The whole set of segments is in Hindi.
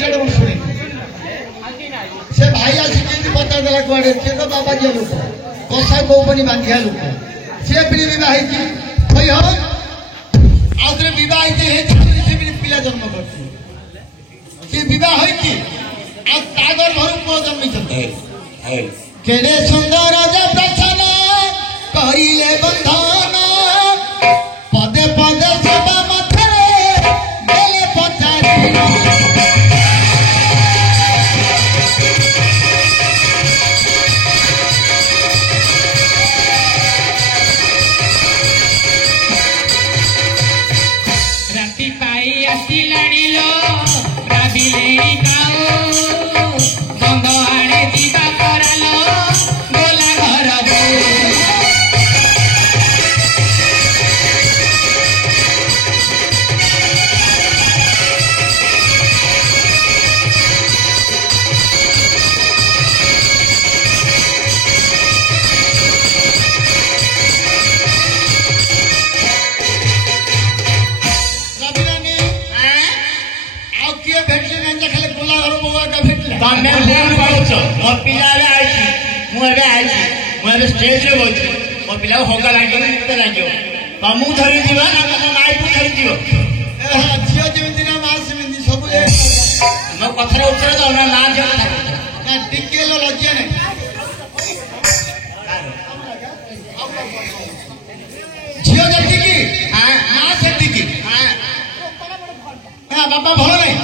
घंटे मैं शुणी से भाई आसिक पचार देला कड़े सी तो बाबाजिया लोक कषा कौपनी बांधिया लोक सी भी बह आउे बह पिला जन्म कर बह आगर घर पुओ जन्मी केड़े सुंदर प्रसन्न करिले बंधन पदे पदे सेवा मथे बेले पचारि राति पाई आसी लाड़िलो राबिले काओ बंद आड़े जीवा करालो गोला घर दो तमें भूल पाच मो पिला मुझे स्टेज रे बोल मो पिला होगा लगे नित्य लगे तुमको धरी जीवा ना तुम माई को धरी जीव झील जमी ना माँ सेमती सब मो कथर उत्तर दो ना ना टिके लज्जा नहीं झील जमी माँ से बापा भल नहीं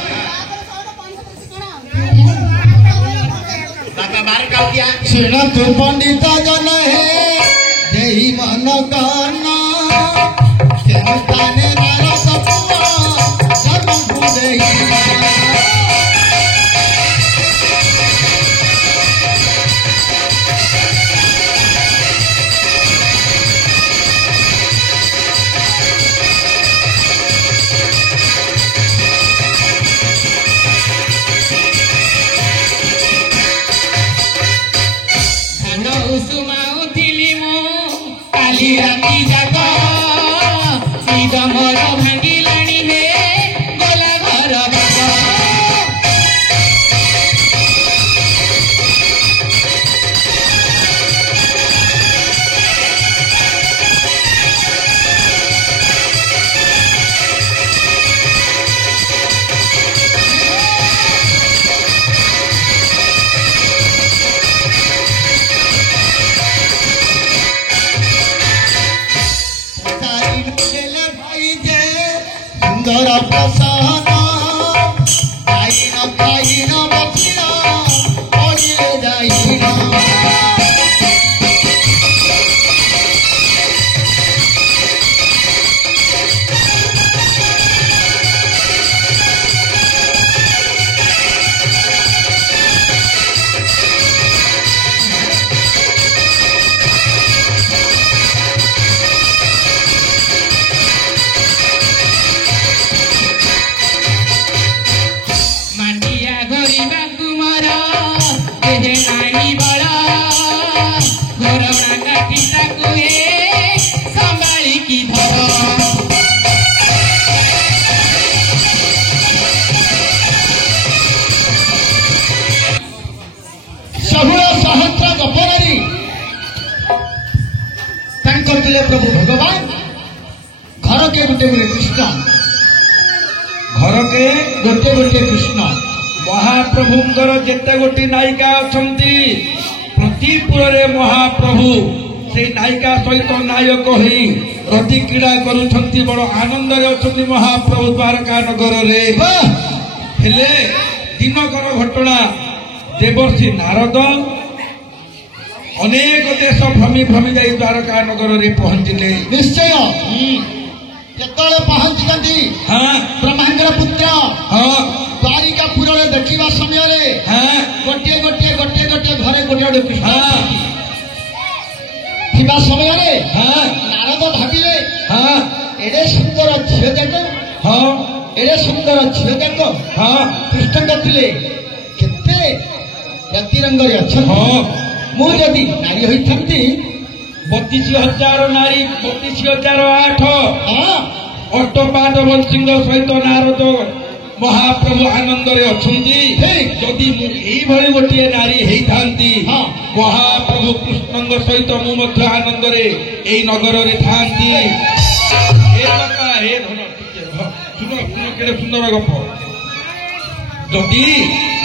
सुन तू पंडित जन है देही मन काना काने नारा सपुआ सब भूदेही राति जाक शिव मोर भांगिलाणी हे गोला घर सुंदर प्रसन्न खाइन बखिना पड़िले जाइना प्रभु भगवान घर के गोटे गोटे कृष्ण घर के गोटे गोटे कृष्ण महाप्रभुंकर जेते गोटी नायिका अछंती प्रतिपुर रे महाप्रभु से नायिका सहित नायक ही रति क्रीड़ा करुछंती बड़ आनंद रे अछंती महाप्रभु द्वारका नगर रे हेले दिनकर घटना देवर्षि नारद अनेक देश भ्रमी भ्रमी जाई द्वारका नगर रे पहुंचले निश्चय केतले पहुंचती हाँ ब्रह्मांडर पुत्र हाँ द्वारिकापुर रे देखिबा समय रे हाँ गोटे गोटे गोटे गोटे घरे गोटे गोटे कृष्ण हाँ थिबा समय रे हाँ नारद भाबिले हाँ एडे सुंदर झियो देखो हाँ एडे सुंदर झियो देखो हाँ कृष्ण कहते केते व्यक्तिरंग रे अच्छा हाँ मु यदि नारी होइथंती 32,000 नारी 32,008 हाँ अष्टपाद वंशिंग सहित नारद ମହାପ୍ରଭୁ ଆନନ୍ଦରେ ଅଛନ୍ତି। ଯଦି ମୁଁ ଏଇଭଳି ଗୋଟିଏ ନାରୀ ହେଇଥାନ୍ତି ମହାପ୍ରଭୁ କୃଷ୍ଣଙ୍କ ସହିତ ମୁଁ ମଧ୍ୟ ଆନନ୍ଦରେ ଏଇ ନଗରରେ ଥାନ୍ତି। କେଡ଼େ ସୁନ୍ଦର ଗପ। ଯଦି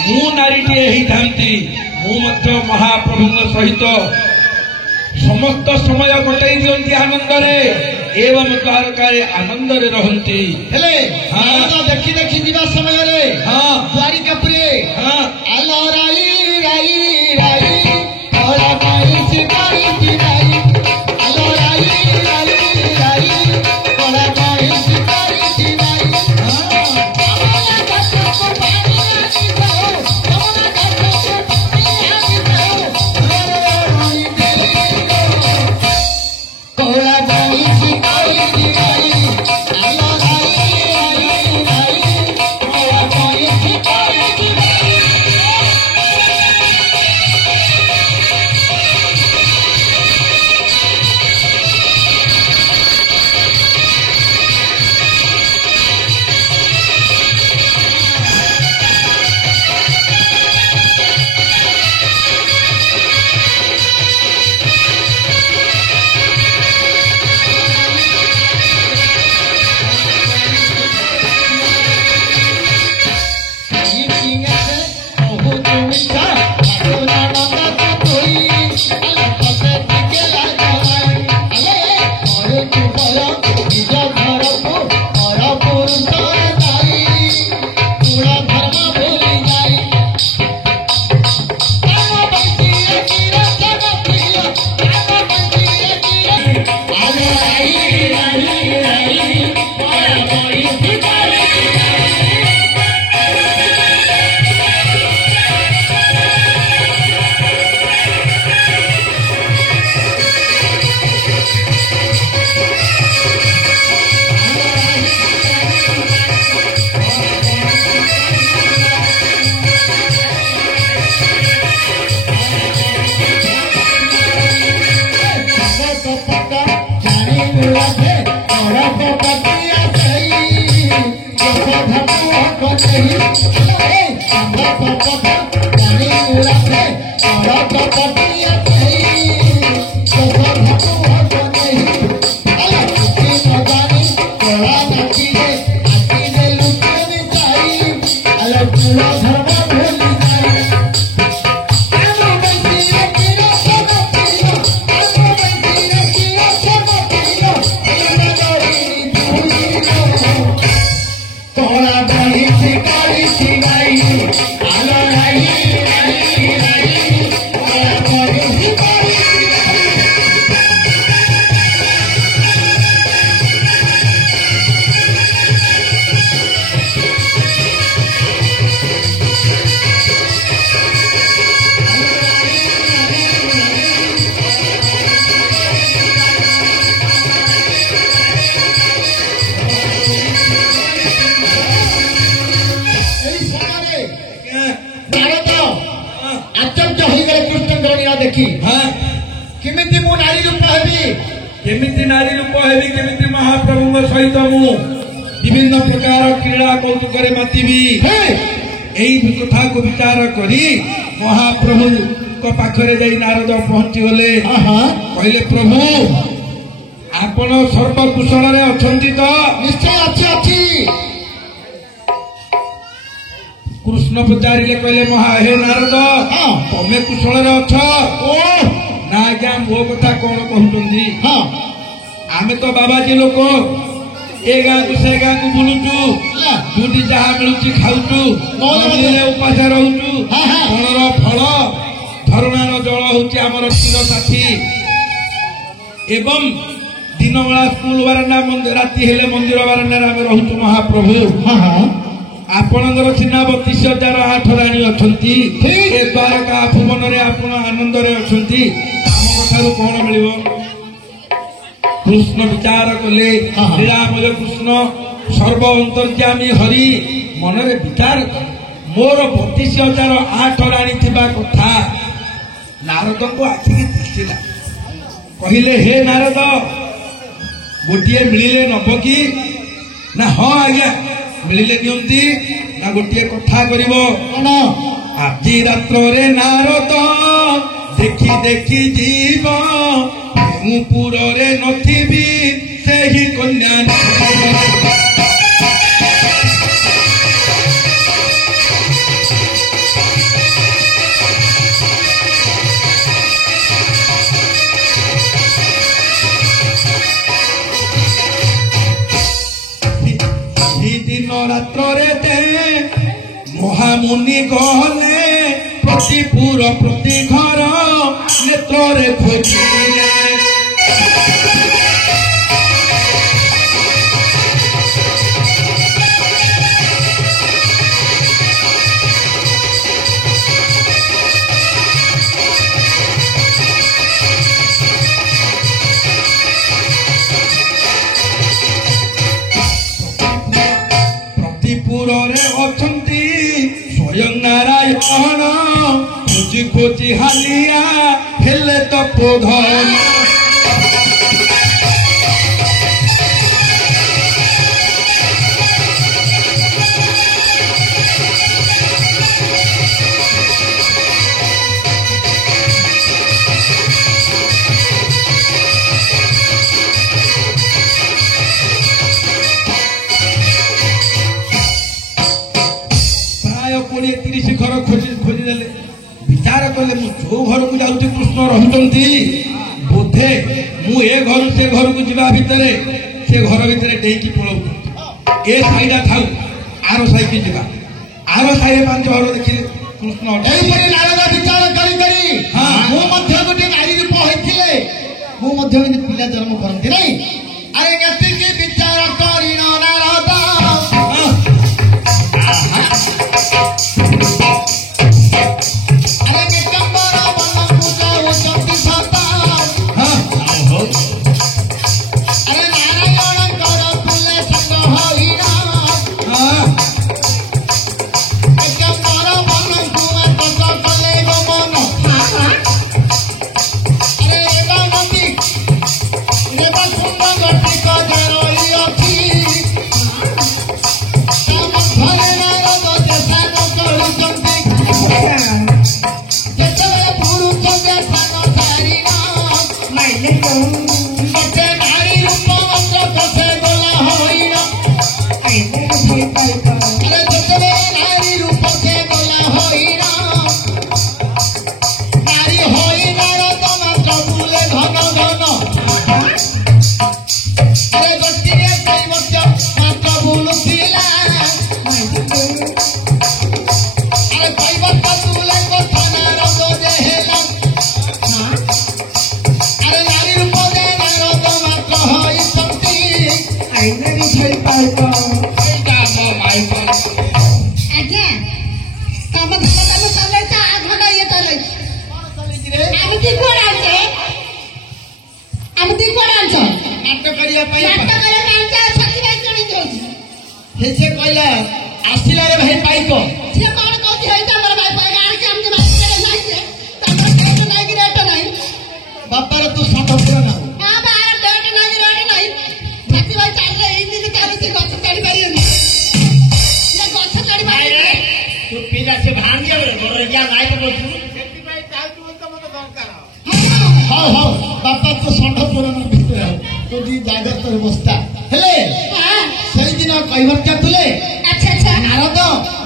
ମୁଁ ନାରୀଟିଏ ହେଇଥାନ୍ତି ମୁଁ ମଧ୍ୟ ମହାପ୍ରଭୁଙ୍କ ସହିତ ସମସ୍ତ ସମୟ କଟାଇ ଦିଅନ୍ତି ଆନନ୍ଦରେ ଏବଂ ଦ୍ୱାରକାରେ ଆନନ୍ଦରେ ରହନ୍ତି। ହେଲେ ଦେଖି ଦେଖି ଯିବା ସମୟରେ ଦ୍ୱାରିକା ପୁରେ ଆଲୋ ରାଇ ରାଇ ରାଇ କଳା କାହିଁକି କାହିଁକି ରାଇ ଆଲୋ ରାଇ ରାଇ ରାଇ କଳା କାହିଁକି କାହିଁକି ରାଇ देखी केमिति मु नारी रूप हेबी केमिति नारी रूप हेबी केमिति महाप्रभुଙ୍କ सहित मु विभिन्न प्रकार क्रीड़ा कौतुकरे मातिबी एई कथा को विचार करी महाप्रभु को पाखरे जाई नारद पहुंची गले कहले प्रभु आपण सर्वकुशल रे अछंती तो निश्चय अछि कृष्ण पचारे कहले महा हे नारद तमे कुशल रे अछ ना आज्ञा मो कथा कौन कहते आम तो बाबाजी लोक ए गाँ को से गाँ को बुलुचु जोटी जहाँ मिलुची खाऊचु मिले उपास रोचु फलर फल झरणार जल हूँ आमर क्षीर साथी एवं दिन बेला स्कूल बारंडा राति हेले मंदिर बारंडा आम रोचु महाप्रभु आपणकर चिन्ह 32,008 राणी अच्छा द्वारका भुवन आपण आनंद आम कथार कौन मिल कृष्ण विचार कले लीलामय कृष्ण सर्व अंतर्यामी हरि मनरे विचार मोर 32,008 राणी थिबा कथा नारद को आखि दिखला कहले हे नारद गोटे मिले नब कि ना हाँ आज्ञा ମିଳିଲେ ନିଅନ୍ତି ନା ଗୋଟିଏ କଥା କରିବ କଣ ଆଜି ରାତ୍ରରେ ନାରଦ ଦେଖି ଦେଖି ଯିବ ମୁଁ ପୁରରେ ନଥିବି ସେହି କନ୍ୟା দিন রাত্রে মহামুনি গলে প্রতিপুর প্রতি ঘর নেত্রে খোঁজিলে ପ୍ରତିପୁରରେ ଅଛନ୍ତି ସ୍ୱୟଂ ନାରାୟଣ ଖୋଜି ଖୋଜି ହାଲିଆ ହେଲେ ତ ପ୍ରଧାନ ପ୍ରାୟ 20-30 ଘର ଖୋଜିଦେଲେ ବିଚାର କଲେ ମୁଁ ଯୋଉ ଘରକୁ ଯାଉଛି କୃଷ୍ଣ ରହୁଛନ୍ତି ବୋଧେ ମୁଁ ଏ ଘରୁ ସେ ଘରକୁ ଯିବା ଭିତରେ ସେ ଘର ଭିତରେ ଡେଇଁକି ପଳଉଛନ୍ତି ଏ ସାହିଟା ଥାଉ ଆର ସାହିକି ଯିବା ଆର ସାହିରେ 5 ଘର ଦେଖିଲେ କୃଷ୍ଣ ଏଇପରି ନାରଦ ବିଚାର କରି କରି ମୁଁ ମଧ୍ୟ ଗୋଟେ ନାରୀ ରୂପ ହୋଇଥିଲେ ମୁଁ ମଧ୍ୟ ଏମିତି ପିଲା ଜନ୍ମ କରନ୍ତି ନାଇଁ ଆରେ ଏତିକି ବିଚାର କରିନ ନାରଦ ଆରେ ନିକମ୍ବର ବନକୁ ଯାଉଛନ୍ତି ସନ୍ତାନ ଆରେ ନାରାୟଣଙ୍କର ଫୁଲେ ସାଙ୍ଗ ହଇନା ନିକମ୍ବର ବନକୁ ଆଟକ କଲେ ଗମନ ଆରେ ରେବା ନଦୀ ରେବା କୁଣ୍ଡ ଗଠିତ ଜରଳି ଅଛି ତା ମଧ୍ୟରେ ନାରଦ ଦେଶାନ କରୁଛନ୍ତି ଯେତେବେଳେ ପୁରୁଷ ଦେଶାନ ସାରିନା ଗୋଟେ ନାରୀ ରୂପ ମାତ୍ର ପଶେ ଗଲା ହଇନା ଆରେ ଯେତେବେଳେ ନାରୀ ରୂପ ସେ ଗଲା ହଇନା ନାରୀ ହଇନାର ମାତ୍ର ବୁଲେ ଘନ ଘନ ଆରେ ଗୋଟିଏ ସେଇ ମଧ୍ୟ ମାତ୍ର ବୁଲୁଥିଲା ଆରେ କୈବର୍ତ୍ତ ତୁଲେ କଥା ନାରଦ ଯେ ହେଲା ଆରେ ନାରୀ ରୂପରେ ନାରଦ ମାତ୍ର ହୋଇଛନ୍ତି ସେଇଟା ଆମ ମାଇପ ଆଜ୍ଞା ତମ ଘରଟାକୁ ଚଲେଇ ତା ଘର ଇଏ ଚଲେଇ ଆମେ ଦି କୁଆଡେ ଆଣିଛେ ଆମେ ଦି କୁଆଡେ ଆଣିଛ ନାଟ କରିବା ପାଇଁ ନାଟ କରିବା ପାଇଁ ଆଣିଛେ ଆଉ ଛାତି ଭାଇ ଚଢି ଦଉଛି ସେ କହିଲା ଆସିଲାରେ ଭାଇ ପାଇପ ସିଏ କଣ କହୁଛି ହେଇଛି ଆମର ଭାଇ ପଇଲା ଆଣିକି ଆମେ ବାସ୍କେଟ ଯାଇଛେ ତାଙ୍କର ଡେଟ୍ ନାଇକି ରେଟ୍ ନାହିଁ ବାପାର ତୁ ସାଧପୁର ନା ହଁ ବା ଡେଟ୍ ନାହିଁ ରେଟ୍ ନାହିଁ ଛାତି ଭାଇ ଚାଲିଲେ ଏମିତି ଚାଲିଛି ଗଛ ଚଢି ପାରିବେନି ସେ ଗଛ ଚଢି ପାରିବେନି ତୁ ପିଲା ସେ ଭାଙ୍ଗି ଗଲେ ଘରେ ଯା ଲାଇଟ୍ ବସୁ ହଉ ହଉ ବାପା ତୁ ଷଣ୍ଢପୁର ନା ଭିତରେ ତୁ ଦି ଜାଗା ତୋର ବସ୍ତା ହେଲେ ସେଇଦିନ କୈବର୍ତ୍ତ ଥିଲେ ଆଚ୍ଛା ଆଚ୍ଛା ନାରଦ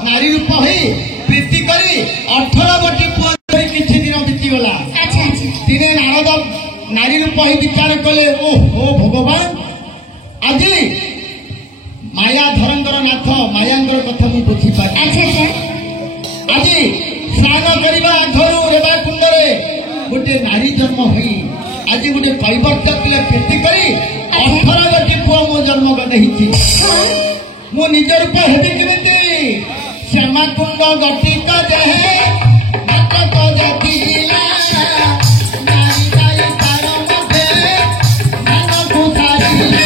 ନାରୀ ରୂପ ହୋଇ ପ୍ରୀତି କରି 18 ଗୋଟି ପୁଅ ଧରି କିଛି ଦିନ ବିତିଗଲା ଆଚ୍ଛା ଆଚ୍ଛା ଦିନେ ନାରଦ ନାରୀ ରୂପ ହୋଇ ବିଚାର କଲେ ଓହୋ ଭଗବାନ ଆଜି ମାୟାଧରଙ୍କର ନାଥ ମାୟାଙ୍କର କଥା ମୁଁ ବୁଝିପାରେ ଆଚ୍ଛା ଆଚ୍ଛା ଆଜି ସ୍ନାନ କରିବା ଆଘରୁ ରେବା କୁଣ୍ଡରେ ଗୋଟେ ନାରୀ ଜନ୍ମ ହୋଇ ଆଜି ଗୋଟେ କୈବର୍ତ୍ତ ଥିଲେ ପ୍ରୀତି କରି 18 ଗୋଟି ପୁଅ ମୋ ଜନ୍ମ ହେଇଛି ମୁଁ ନିଜ ରୂପ ହେବି କେମିତି ଶ୍ୟାମା କୁଣ୍ଡ ଗଠିତ ଦେହେ ନାଟକ ଦେଖିଲା ନାରୀ ଗାଈ ତାର ମଧ୍ୟରେ ଧାନକୁ ସାରିଲା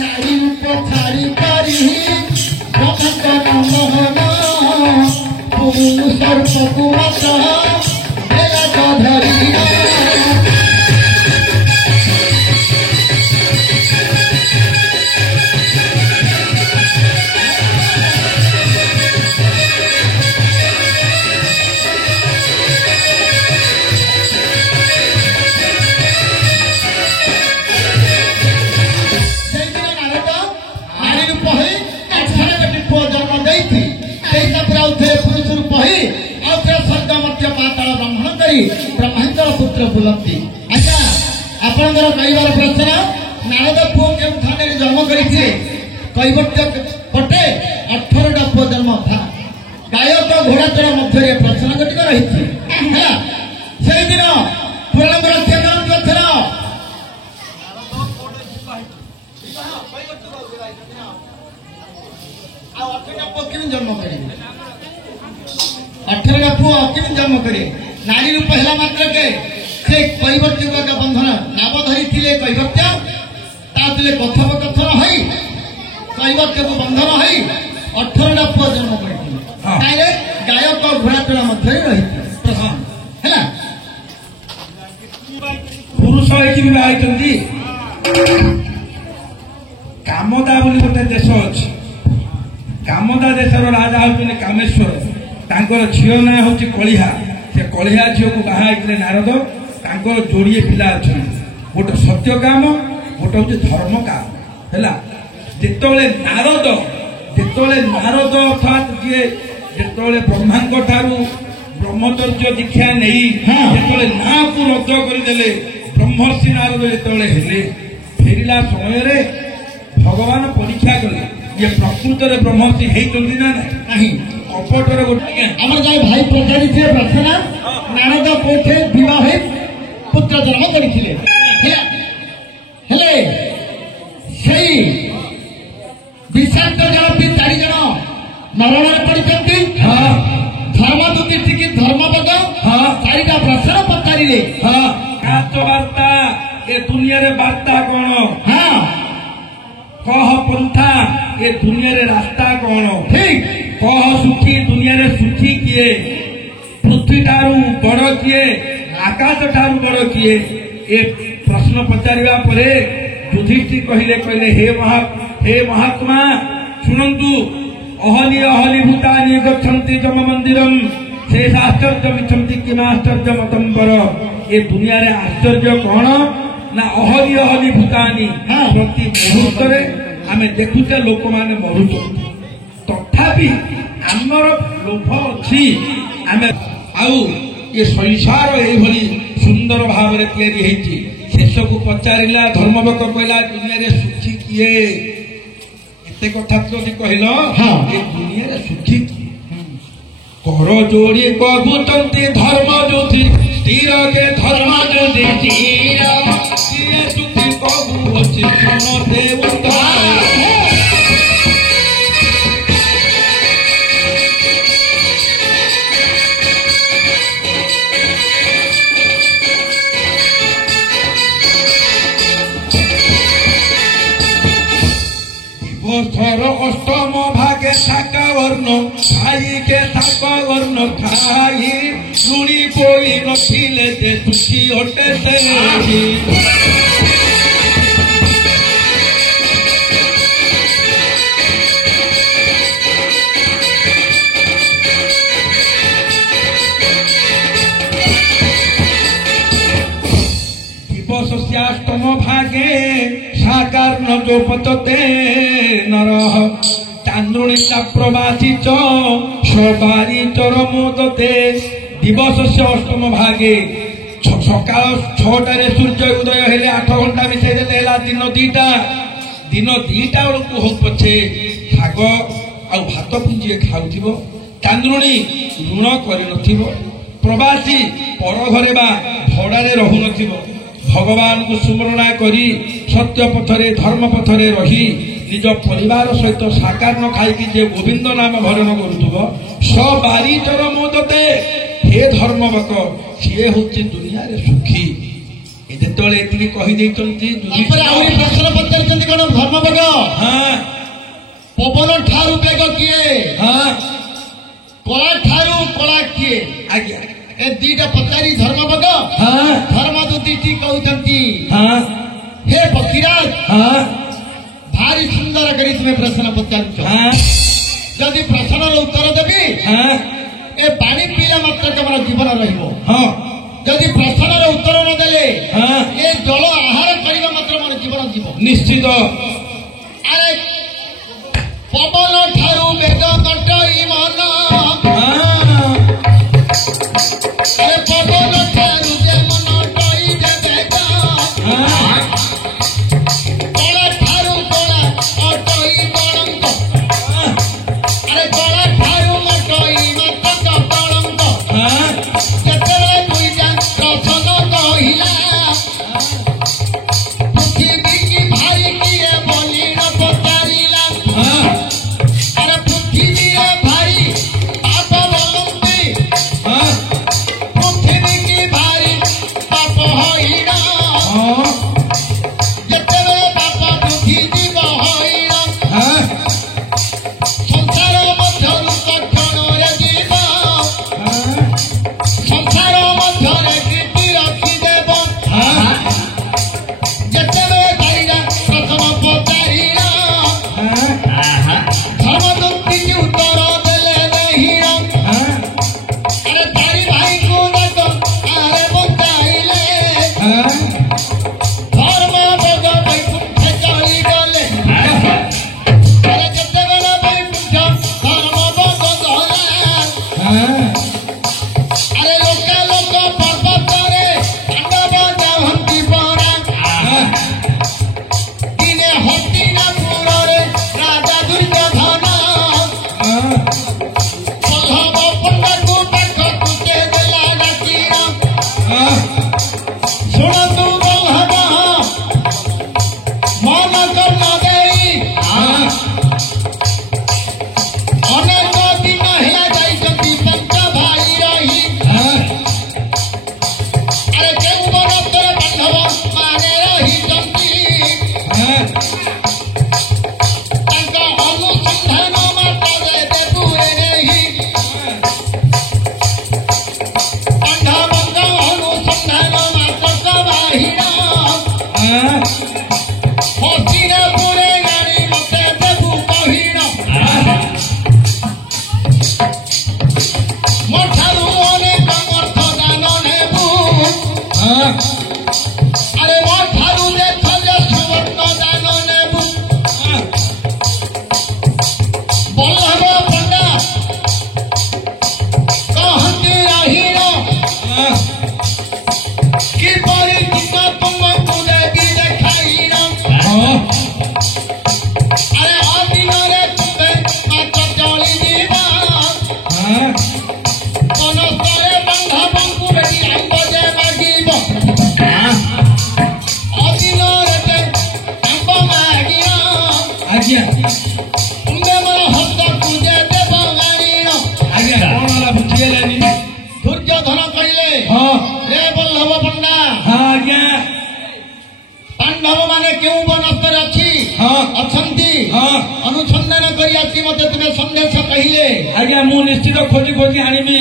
ନାରୀ ରୂପ ଛାଡ଼ି ପାରି ଜଗତର ମୋହନ କରି ବ୍ରହ୍ମାଙ୍କର ପୁତ୍ର ବୁଲନ୍ତି। ଆଚ୍ଛା ଆପଣଙ୍କର କହିବାର ପ୍ରଶ୍ନ, ନାରଦ ପୁଅ କେଉଁ ଥାନରେ ଜନ୍ମ କରିଥିଲେ? କୈବର୍ତ୍ତ ପଟେ 18ଟା ପୁଅ ଜନ୍ମ ଥା। ଗାୟକ ଘୋଡ଼ାଚଳ ମଧ୍ୟରେ ପ୍ରଶ୍ନ ଗୋଟିକ ରହିଛି ହେଲା। ସେଇଦିନ ପୁରାଣର ରକ୍ଷା କରନ୍ତୁ ଏଥର। ଆଉ 18ଟା ପୁଅ କେମିତି ଜନ୍ମ କରିବେ? 18ଟା ପୁଅ କେମିତି ଜନ୍ମ କରିବେ? ନାରୀ ରୂପ ହେଲା ମାତ୍ରକେ ସେ କୈବର୍ତ୍ତିକ ବନ୍ଧନ ନାମ ଧରିଥିଲେ କୈବର୍ତ୍ତ, ତା ଥିଲେ କଥୋପକଥନ ହୋଇ କୈବର୍ତ୍ତ୍ୟକୁ ବନ୍ଧନ ହୋଇ 18ଟା ପୁଅ ଜନ୍ମ କରିଥିଲେ। ତାହେଲେ ଗାୟକ ଘୋଡ଼ାଚଳ ମଧ୍ୟରେ ରହିଥିଲେ ପ୍ରଥମ ହେଲା। ପୁରୁଷ ହେଇକି ବିବାହ ହେଇଛନ୍ତି। କାମଦା ବୋଲି ଗୋଟେ ଦେଶ ଅଛି। କାମଦା ଦେଶର ରାଜା ହଉଛନ୍ତି କାମେଶ୍ୱର। ତାଙ୍କର ଝିଅ ନାଁ ହଉଛି କଳିହା। ସେ କଳିହା ଝିଅକୁ ବାହା ହେଇଥିଲେ ନାରଦ। ତାଙ୍କର ଯୋଡ଼ିଏ ପିଲା ଅଛନ୍ତି, ଗୋଟେ ସତ୍ୟକାମ, ଗୋଟେ ହଉଛି ଧର୍ମକାମ ହେଲା। ଯେତେବେଳେ ନାରଦ ଅର୍ଥାତ୍ ଯିଏ ଯେତେବେଳେ ବ୍ରହ୍ମାଙ୍କ ଠାରୁ ବ୍ରହ୍ମଚର୍ଯ୍ୟ ଦୀକ୍ଷା ନେଇ ଯେତେବେଳେ ନାଁକୁ ରଦ୍ଦ କରିଦେଲେ, ବ୍ରହ୍ମର୍ଷି ନାରଦ ଯେତେବେଳେ ହେଲେ, ଫେରିଲା ସମୟରେ ଭଗବାନ ପରୀକ୍ଷା କଲେ ଇଏ ପ୍ରକୃତରେ ବ୍ରହ୍ମର୍ଷି ହେଇଛନ୍ତି ନା ନାହିଁ। କପଟର ଗୋଟେ ଆମର ଯାଇ ଭାଇ ପଚାରିଥିଲେ ପ୍ରଶ୍ନ, ନାରଦ କୋଉଠି ବିବାହ ହୋଇ ପୁତ୍ର ଜନ୍ମ କରିଥିଲେ ହେଲେ ସେଇ ବିଷାକ୍ତ ଜଳପି 4 ଜଣ ମରଣରେ ପଡ଼ିଛନ୍ତି। ଧର୍ମଦୂତି ଟିକେ ଧର୍ମପଦ 4ଟା ପ୍ରଶ୍ନ ପଚାରିଲେ। ବାର୍ତ୍ତା ଏ ଦୁନିଆରେ ବାର୍ତ୍ତା କଣ? କହ ପନ୍ଥା ଏ ଦୁନିଆରେ ରାସ୍ତା କଣ? ଠିକ କହ ସୁଖୀ ଦୁନିଆରେ ସୁଖୀ କିଏ? ପୃଥ୍ୱୀ ଠାରୁ ବଡ କିଏ? ଆକାଶ ଠାରୁ ବଡ କିଏ? ଏ ପ୍ରଶ୍ନ ପଚାରିବା ପରେ ଯୁଧିଷ୍ଠିର କହିଲେ ହେ ମହାତ୍ମା ଶୁଣନ୍ତୁ, ଅହଲି ଅହଲି ଭୂତାନି ଗଚ୍ଛନ୍ତି ଯମ ମନ୍ଦିରମ୍ ସେ ଆଶ୍ଚର୍ଯ୍ୟମିଚ୍ଛନ୍ତି କିମାଶ୍ଚର୍ଯ୍ୟ ମତମ୍ବର। ଏ ଦୁନିଆରେ ଆଶ୍ଚର୍ଯ୍ୟ କଣ ନା ଅହଲି ଅହଲି ଭୂତାନି, ପ୍ରତି ମୁହୂର୍ତ୍ତରେ ଆମେ ଦେଖୁଛେ ଲୋକମାନେ ମରୁଛନ୍ତି, ତଥାପି ଆମର ଲୋଭ ଅଛି। ଆମେ ଆଉ ଏ ସଂସାର ଏଇଭଳି ସୁନ୍ଦର ଭାବରେ ତିଆରି ହେଇଛି। ଶେଷକୁ ପଚାରିଲା ଧର୍ମବକ କହିଲା ଦୁନିଆରେ ସୁଖୀ କିଏ? ଏତେ କଥା ଯଦି କହିଲ ଏ ଦୁନିଆରେ ସୁଖୀ କର ଯୋଡ଼ି କହୁଛନ୍ତି ଧର୍ମ ଯୋଧି ସ୍ଥିର କେ ଧର୍ମ ଯୋଧି ସ୍ଥିର କିଏ ସୁଖୀ କହୁଅଛି ଶୁଣ ଦେଉତ। বছর অষ্টম ভাগে থাকা বর্ণ খাইকে থাকা বর্ণ খাই লুড়ি পড়ি নথিলে যে সুখী ওঠে দিবসস্যাষ্টম ভাগে সাকার নজোপততে নর চান্দ্রণিতা প্রবাসিত সবারি চরমোদতে। দিবসস্য অষ্টম ভাগে সকাল 6টাରେ ସୂର୍ଯ୍ୟ ଉଦୟ ହେଲେ 8 ଘଣ୍ଟା ମିଶାଇ ଦେଲେ ହେଲା ଦିନ 2ଟା। ଦିନ 2ଟା ବେଳକୁ ହଉ ପଛେ ଶାଗ ଆଉ ଭାତ ପୁଞ୍ଜିଏ ଖାଉଥିବ, ଚାନ୍ଦ୍ରୁଣୀ ଋଣ କରିନଥିବ, ପ୍ରବାସୀ ପର ଘରେ ବା ଭଡ଼ାରେ ରହୁନଥିବ, ଭଗବାନଙ୍କୁ ସ୍ମରଣା କରି ସତ୍ୟ ପଥରେ ଧର୍ମ ପଥରେ ରହି ନିଜ ପରିବାର ସହିତ ସାକାର ନ ଖାଇକି ଯେ ଗୋବିନ୍ଦ ନାମ ଭରଣ କରୁଥିବ, ସବାରି ଚରମୋଦତେ। ହେ ଧର୍ମବକ ସିଏ ହଉଛି ଦୁନିଆରେ ସୁଖୀ। ଯେତେବେଳେ ଏତିକି କହିଦେଇଛନ୍ତି ଆହୁରି ପ୍ରଶ୍ନ ପଚାରିଛନ୍ତି କଣ ଧର୍ମବକ? ପବନ ଠାରୁ ବେଗ କିଏ? କଳା ଠାରୁ କଳା କିଏ? ଆଜ୍ଞା ଏ 2ଟା ପଚାରି ଧର୍ମବକ ଧର୍ମଦୂତି କହୁଛନ୍ତି ହେ ପକ୍ଷୀରାଜ ଭାରି ସୁନ୍ଦର କରି ତୁମେ ପ୍ରଶ୍ନ ପଚାରୁଛ। ଯଦି ପ୍ରଶ୍ନର ଉତ୍ତର ଦେବି ଏ ପାଣି ପିଇଲା ମାତ୍ର ତମର ଜୀବନ ରହିବ। ଯଦି ପ୍ରଶ୍ନର ଉତ୍ତର ନ ଦେଲେ ଏ ଜଳ ଆହାର କରିବା ମାତ୍ର ମୋର ଜୀବନ ଯିବ ନିଶ୍ଚିତ। ଆରେ ପବନ ଠାରୁ ବେଗ କଟଇ ମନ अरे पवन ठारू जे मन कई देबे कला ठारू कला अटई कलंक अरे कला ठारू मटई मत कलंक जेतेबेले दुईटा रसन कहिला पृथ्वी की भाई किए बलिण पचारिला अरे पृथ्वी भाई पाप बलंती पृथ्वी की भाई पाप हईना जेतेबेले पाप पृथ्वी जीव हईना संसार मध्यरु कठोरे जीव संसार मध्यरे कीर्ति रखिदेव जेतेबेले दाइरा प्रथम पचारिला धर्मदूती की उत्तर देले नहीं अरे तारी भाई को देखो अरे बचाइले धर्म भोग वैकुंठ चली गले अरे जेतेबेले वैकुंठ धर्म भोग गला अरे लोके लोक पर्वतरे तांडव जाहंती परा दिने हस्तिनापुरे राजा दुर्योधन बल्लभ पंडाକୁ ପାଖକୁ ସେ ଦେଲା ଡାକିଲା ଶୁଣନ୍ତୁ ବଲ୍ଲଭ ମନ କର୍ଣ୍ଣ ଦେଇ ଅନେକ ଦିନ ହେଲା ଯାଇଛନ୍ତି ପାଞ୍ଚ ଭାଇ ରହି ଆରେ କେଉଁ ବନସ୍ତରେ ବାନ୍ଧବ ମାନେ ରହିଛନ୍ତି ତାଙ୍କ ଅନୁସନ୍ଧାନ ମାତ୍ରାରେ ଦେବୁରେ ନେଇ ବାନ୍ଧବଙ୍କ ଅନୁସନ୍ଧାନ ମାତ୍ର ବାହିର ହସ୍ତିନାପୁରେ ଗାଳି ମତେ ଦେବୁ କହିଣ ମୋଠାରୁ ଅନେକ ଅର୍ଥ ଦାନ ନେବୁ ଆରେ ମୋଠାରୁ ଯେ ଥରେ ସୁବର୍ଣ୍ଣ ଦାନ ନେବୁ ବଲ୍ଲଭ ପଣ୍ଡା କହନ୍ତି ରହିଣ କିପରି ଦିନ ତୁମକୁ ଦେବି ଦେଖାଇଣ ଆରେ ଅଦିନରେ ତୁମେ ମାତ୍ର ଚଳିଯିବ ବନସ୍ତରେ ବାନ୍ଧବଙ୍କୁ ବେଟି ଆମ୍ବ ଯେ ମାଗିବ ଅଦିନରେ ଯେ ଆମ୍ବ ମାଗିବ ଆଜ୍ଞା ତୁମେ ମୋର ହସ୍ତକୁ ଯେ ଦେବ ଆଣିଣ ଆଜ୍ଞା କଣ ହେଲା ବୁଝିଗଲାନି ଦୁର୍ଯୋଧନ କହିଲେ ହଁ ରେ ବଲ୍ଲଭ ପଣ୍ଡା ହଁ ଆଜ୍ଞା ପାଣ୍ଡବ ମାନେ କେଉଁ ବନସ୍ତରେ ଅଛନ୍ତି ହଁ ଅନୁସନ୍ଧାନ କରି ଆସି ମତେ ତୁମେ ସନ୍ଦେଶ କହିଲେ ଆଜ୍ଞା ମୁଁ ନିଶ୍ଚିତ ଖୋଜି ଖୋଜି ଆଣିବି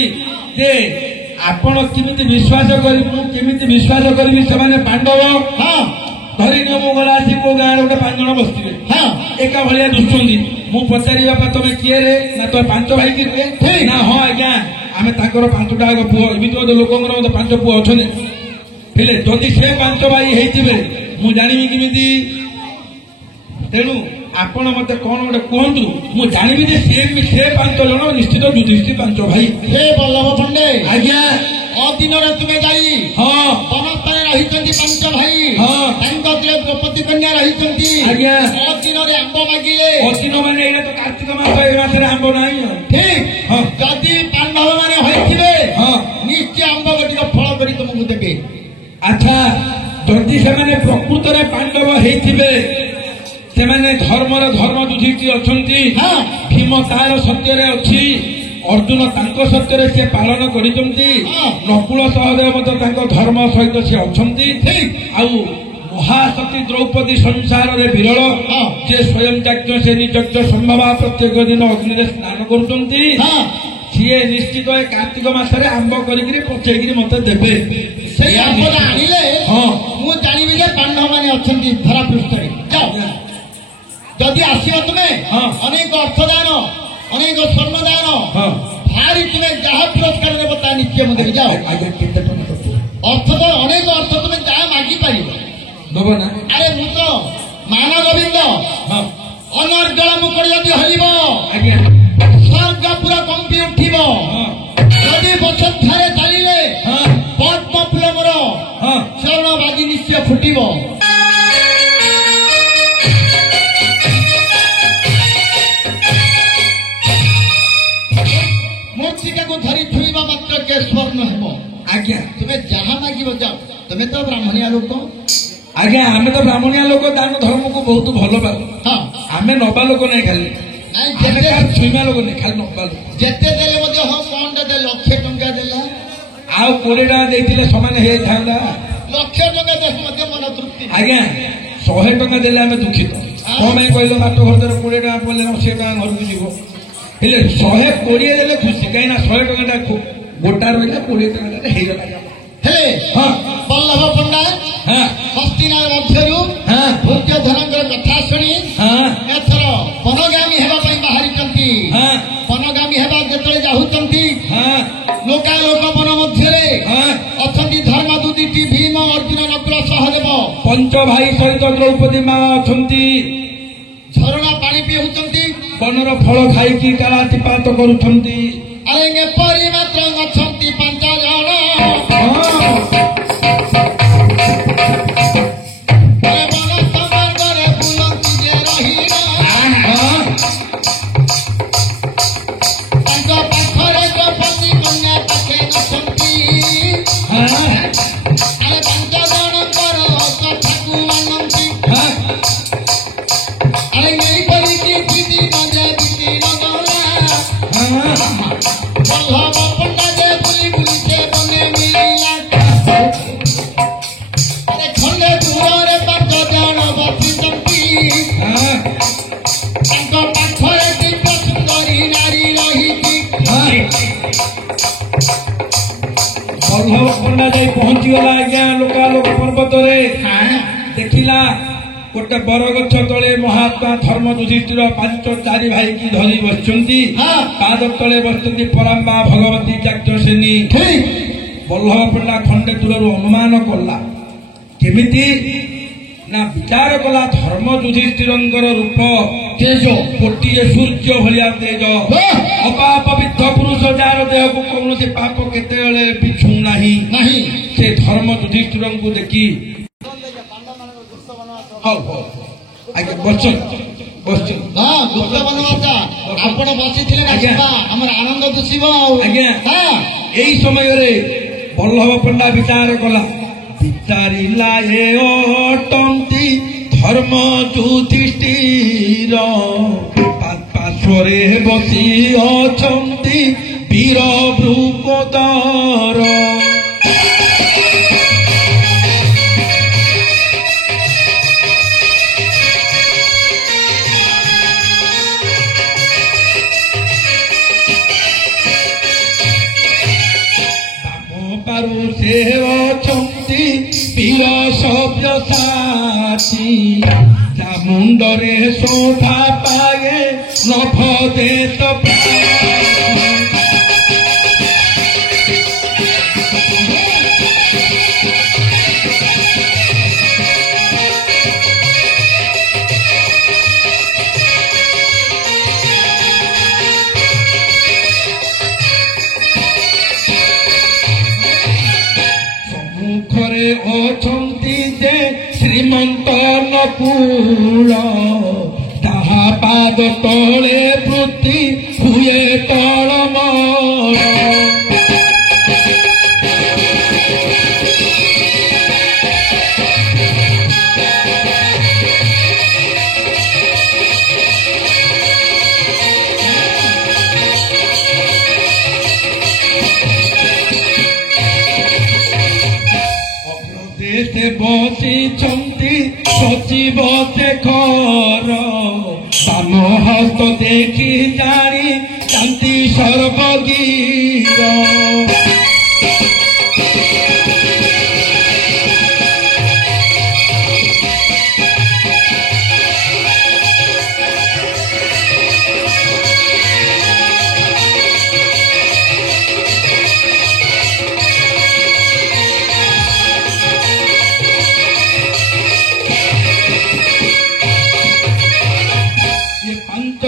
ଯେ ଆପଣ କେମିତି ବିଶ୍ୱାସ କରିବି ମୁଁ କେମିତି ବିଶ୍ୱାସ କରିବି ସେମାନେ ପାଣ୍ଡବ ହଁ ଧରି ନିଅ ମୁଁ ଗଲା ଆସି କୋଉ ଗାଁରେ ଗୋଟେ 5 ଜଣ ବସିଥିବେ ହଁ ଏକା ଭଳିଆ ଦୁଶୁଛନ୍ତି ମୁଁ ପଚାରିବା ପାଇଁ ତମେ କିଏ ରେ ନା ତମେ 5 ଭାଇ କି ରେ ନା ହଁ ଆଜ୍ଞା ଆମେ ତାଙ୍କର 5ଟା ଆଗ ପୁଅ ଏମିତି ଗୋଟେ ଲୋକଙ୍କର ମତେ 5 ପୁଅ ଅଛନ୍ତି ହେଲେ ଯଦି ସେ 5 ଭାଇ ହେଇଥିବେ ମୁଁ ଜାଣିବି କେମିତି ତେଣୁ ଆପଣ ମତେ କଣ ଗୋଟେ କୁହନ୍ତୁ ମୁଁ ଜାଣିବି ଯେ ସେ 5 ଜଣ ନିଶ୍ଚିତ ଯୁଧିଷ୍ଠିର 5 ଭାଇ ହେ ବଲ୍ଲଭ ପଣ୍ଡେ ଆଜ୍ଞା ଅଦିନରେ ତୁମେ ଯାଇ ହଁ ବନସ୍ତରେ ରହିଛନ୍ତି 5 ଭାଇ ହଁ ତାଙ୍କ ଦ୍ରୌପଦୀ କନ୍ୟା ରହିଛନ୍ତି ଆଜ୍ଞା ଅଦିନରେ ଆମ୍ବ ମାଗିଲେ ଅଦିନ ମାନେ ଏଇଟା ତ କାର୍ତ୍ତିକ ମାସ ଏ ମାସରେ ଆମ୍ବ ନାହିଁ ଠିକ ହଁ ଯଦି ପାଣ୍ଡବ ମାନେ ହୋଇଥିବେ ହଁ ନିଶ୍ଚୟ ଆମ୍ବ ଗୋଟିକ ଫଳ କରି ତୁମକୁ ଦେବେ ଆଚ୍ଛା ଯଦି ସେମାନେ ପ୍ରକୃତରେ ପାଣ୍ଡବ ହେଇଥିବେ ସେମାନେ ଧର୍ମର ଧର୍ମ ଯୁଧିଷ୍ଠିର ଅଛନ୍ତି ହଁ ଭୀମ ତାର ସତ୍ୟରେ ଅଛି ଅର୍ଜୁନ ତାଙ୍କ ସତ୍ୟରେ ସେ ପାଳନ କରିଛନ୍ତି ନକୁଳ ସହଦେବ ମଧ୍ୟ ତାଙ୍କ ଧର୍ମ ସହିତ ସେ ଅଛନ୍ତି ଆଉ ମହାସତୀ ଦ୍ରୌପଦୀ ସଂସାରରେ ବିରଳ ଯେ ସ୍ୱୟଂ ଯାଜ୍ଞ ସେ ନିଯଜ୍ଞ ସମ୍ଭବା ପ୍ରତ୍ୟେକ ଦିନ ଅଗ୍ନିରେ ସ୍ନାନ କରୁଛନ୍ତି ସିଏ ନିଶ୍ଚିତ ଏ କାର୍ତ୍ତିକ ମାସରେ ଆମ୍ବ କରିକିରି ପଚେଇକିରି ମତେ ଦେବେ ସେଇ ଆମ୍ବଟା ଆଣିଲେ ହଁ ମୁଁ ଜାଣିବି ଯେ ପାଣ୍ଡବ ମାନେ ଅଛନ୍ତି ଧରା ପୃଷ୍ଠରେ ଯାଅ ଯଦି ଆସିବ ତୁମେ ଅନେକ ଅର୍ଥଦାନ ଅନେକ ସ୍ୱର୍ଣ୍ଣଦାନ ଭାରି ତୁମେ ଯାହା ପୁରସ୍କାର ନେବ ତା ନିଶ୍ଚୟ ମୁଁ ଦେବି ଯାଅ ଆଜ୍ଞା କେତେ ଟଙ୍କା ଅର୍ଥ ତ ଅନେକ ଅର୍ଥ ତୁମେ ଯାହା ମାଗିପାରିବ ଦେବ ନା ଆରେ ମୁଁ ତ ମାନ ଗୋବିନ୍ଦ ଅନର୍ଗଳ ମୁକୁଟ ଯଦି ହଲିବ ଆଜ୍ଞା ସ୍ୱର୍ଗ ପୁରା କମ୍ପି ଉଠିବ ଯଦି ବଛ ଥରେ ଚାଲି ଫୁଟିବ। ମୂର୍ତ୍ତିକାକୁ ଧରି ଛୁଇଁବା ମାତ୍ରକେ ସ୍ୱର୍ଣ୍ଣ ହେବ। ଆଜ୍ଞା ତୁମେ ଯାହା ମାଗିବ ଯାଅ। ତୁମେ ତ ବ୍ରାହ୍ମଣିଆ ଲୋକ। ଆଜ୍ଞା ଆମେ ତ ବ୍ରାହ୍ମଣିଆ ଲୋକ ଦାନ ଧର୍ମକୁ ବହୁତ ଭଲ ପାଉ। ହଁ ଆମେ ନବା ଲୋକ ନାହିଁ ଖାଲି ନାଇଁ ଆମେ ଯେତେ କାହାର ଛୁଇଁବା ଲୋକ ନାହିଁ ଖାଲି ନବା ଲୋକ। ଯେତେ ଦେଲେ ମଧ୍ୟ ହଁ କଣଟା ଦେଲେ ଲକ୍ଷେ ଟଙ୍କା ଦେଲା ଆଉ 20 ଟଙ୍କା ଦେଇଥିଲେ ସମାନ ହେଇଥାନ୍ତା। ଲକ୍ଷ ଟଙ୍କା ଦେଲେ ମଧ୍ୟ ମନ ତୃପ୍ତି ନାହିଁ। ଆଜ୍ଞା 100 ଟଙ୍କା ଦେଲେ ଆମେ ଦୁଃଖିତ। କଣ ପାଇଁ କହିଲେ ବାଟ ଘରରେ 20 ଟଙ୍କା ପଡ଼ିଲେ 80 ଟଙ୍କା ଘରକୁ ଯିବ। ହେଲେ 120 ଦେଲେ ଖୁସି କାହିଁକି ନା 100 ଟଙ୍କାଟା ଗୋଟା ରହିଲା 20 ଟଙ୍କାଟା ହେଇଗଲା। ହେଲେ ହଁ ବଲ୍ଲଭ ପଣ୍ଡା ହଁ ହସ୍ତିନାଗ ମଧ୍ୟରୁ ହଁ ଦୁର୍ଯ୍ୟୋଧନଙ୍କର କଥା ଶୁଣି ହଁ ଏଥର ବନଗାମୀ ହେବା ପାଇଁ ବାହାରିଛନ୍ତି। ହଁ ବନଗାମୀ ହେବା ଯେତେବେଳେ ଚାହୁଁଛନ୍ତି ହଁ ଲୋକାଲୋକ ବନ ମଧ୍ୟରେ ହଁ ଅଛନ୍ତି ଧର୍ମଦୂତୀଟି ଭୀମ ଅର୍ଜୁନ ନକୁଳ ସହଦେବ। ପଞ୍ଚ ଭାଇ ସହିତ ଦ୍ରୌପଦୀ ମା ଅଛନ୍ତି। ଝରଣା ପାଣି ପିଉଛନ୍ତି। ବନର ଫଳ ଖାଇକି କାଳାତିପାତ କରୁଛନ୍ତି। ଆଉ ଏପରି ମାତ୍ର ଅଛନ୍ତି 5 ଜଣ। ବନ ସମାଜରେ ବୁଲନ୍ତି ଯେ ରହିବ। ତାଙ୍କ ପାଖରେ ଗୋପତି କନ୍ୟା ପାଖେ ଅଛନ୍ତି। ଆରେ 5 ଜଣଙ୍କର କଥାକୁ ମାନନ୍ତି। ଆରେ ଏଇପରିକି ଦିଦି ନଜେ ଦିଦି ନଗଲା। ବଲ୍ଲଭ ପଣ୍ଡା ଯେ ବୁଲି ବୁଲି ସେ ବନେ ମିଳିଲା। ଆରେ ଖଣ୍ଡେ ଦୂରରେ 5 ଜଣ ବସିଛନ୍ତି। ତାଙ୍କ ପାଖରେ ଦିବ୍ୟ ସୁନ୍ଦରୀ ନାରୀ ରହିଛି। ବଲ୍ଲଭ ପଣ୍ଡା ଯାଇ ପହଞ୍ଚିଗଲା। ଆଜ୍ଞା ଲୋକାଲୋକ ପର୍ବତରେ ଦେଖିଲା ଗୋଟେ ବରଗଛ ତଳେ ମହାତ୍ମା ଧର୍ମ ଯୁଧିଷ୍ଠିର 5-4 ଭାଇକି ଧରି ବସିଛନ୍ତି। ପାଦ ତଳେ ବସିଛନ୍ତି ପରାମ୍ବା ଭଗବତୀ ଚାକ୍ଷସେନୀ। ବଲ୍ଲଭ ପଣ୍ଡା ଖଣ୍ଡେ ଦୂରରୁ ଅନୁମାନ କଲା କେମିତି ନା ବିଚାର କଲା ଧର୍ମ ଯୁଧିଷ୍ଠିରଙ୍କର ରୂପ ତେଜ ଗୋଟିଏ ସୂର୍ଯ୍ୟ ଭଳିଆ ତେଜ। ଅପାପବିତ୍ର ପୁରୁଷ ଯାହାର ଦେହକୁ କୌଣସି ପାପ କେତେବେଳେ ବି ଛୁଁ ନାହିଁ। ସେ ଧର୍ମ ଯୁଧିଷ୍ଠିରଙ୍କୁ ଦେଖି ହଉ ହଉ ଆଜ୍ଞା ବସଛନ୍ତି। ହଁ ଗୁପ୍ତ ବନବାସ ଆପଣ ବସିଥିଲେ ଆଜ୍ଞା। ଆମର ଆନନ୍ଦ ଦିଶିବ ଆଉ। ଆଜ୍ଞା ଏଇ ସମୟରେ ବଲ୍ଲଭ ପଣ୍ଡା ବିଚାର କଲା। ବିଚାରିଲା ଏ ଅଟନ୍ତି ଧର୍ମ ଯୁଧିଷ୍ଠିର ପାର୍ଶ୍ୱରେ ବସି ଅଛନ୍ତି ବୀର ଭୃପଦର। ପାରୁ ସେ ଅଛନ୍ତି ବୀର ସବ୍ୟସାଚୀ। ତା ମୁଣ୍ଡରେ ଶୋଭା ପାଏ ନଭ ଦେତ। ସମ୍ମୁଖରେ ଅଛନ୍ତି ଯେ ଶ୍ରୀମନ୍ତ ନକୁଳ। ତାହା ପାଦ ତଳେ ବୃତ୍ତି ହୁଏ ତଳମଳ। ସେ ବସିଛନ୍ତି ସଚିବ ଶେଖର। ବାମ ହସ୍ତ ଦେଖି ଜାଣି ଶାନ୍ତି ସର୍ବଗୀର।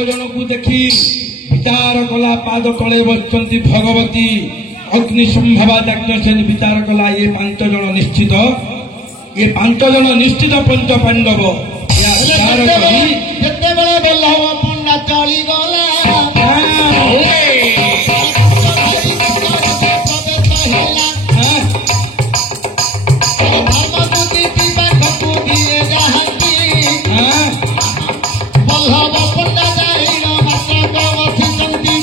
ଜଣକୁ ଦେଖି ବିଚାର କଲା। ପାଦ ତଳେ ବସିଛନ୍ତି ଭଗବତୀ ଅଗ୍ନିଶୁମ୍ଭବା ଯାଜ୍ଞସେନୀ। ବିଚାର କଲା ଏ 5 ଜଣ ନିଶ୍ଚିତ ये 5 जन निश्चित पंच पांडव ଯେତେବେଳେ ବଲ୍ଲଭ ପଣ୍ଡା ଚଳିଗଲା ପାଖକୁ ଦିଏ ଯାହାନ୍ତି ବଲ୍ଲଭ ପଣ୍ଡା ଯାଇନ ମାତ୍ର ବସିଛନ୍ତି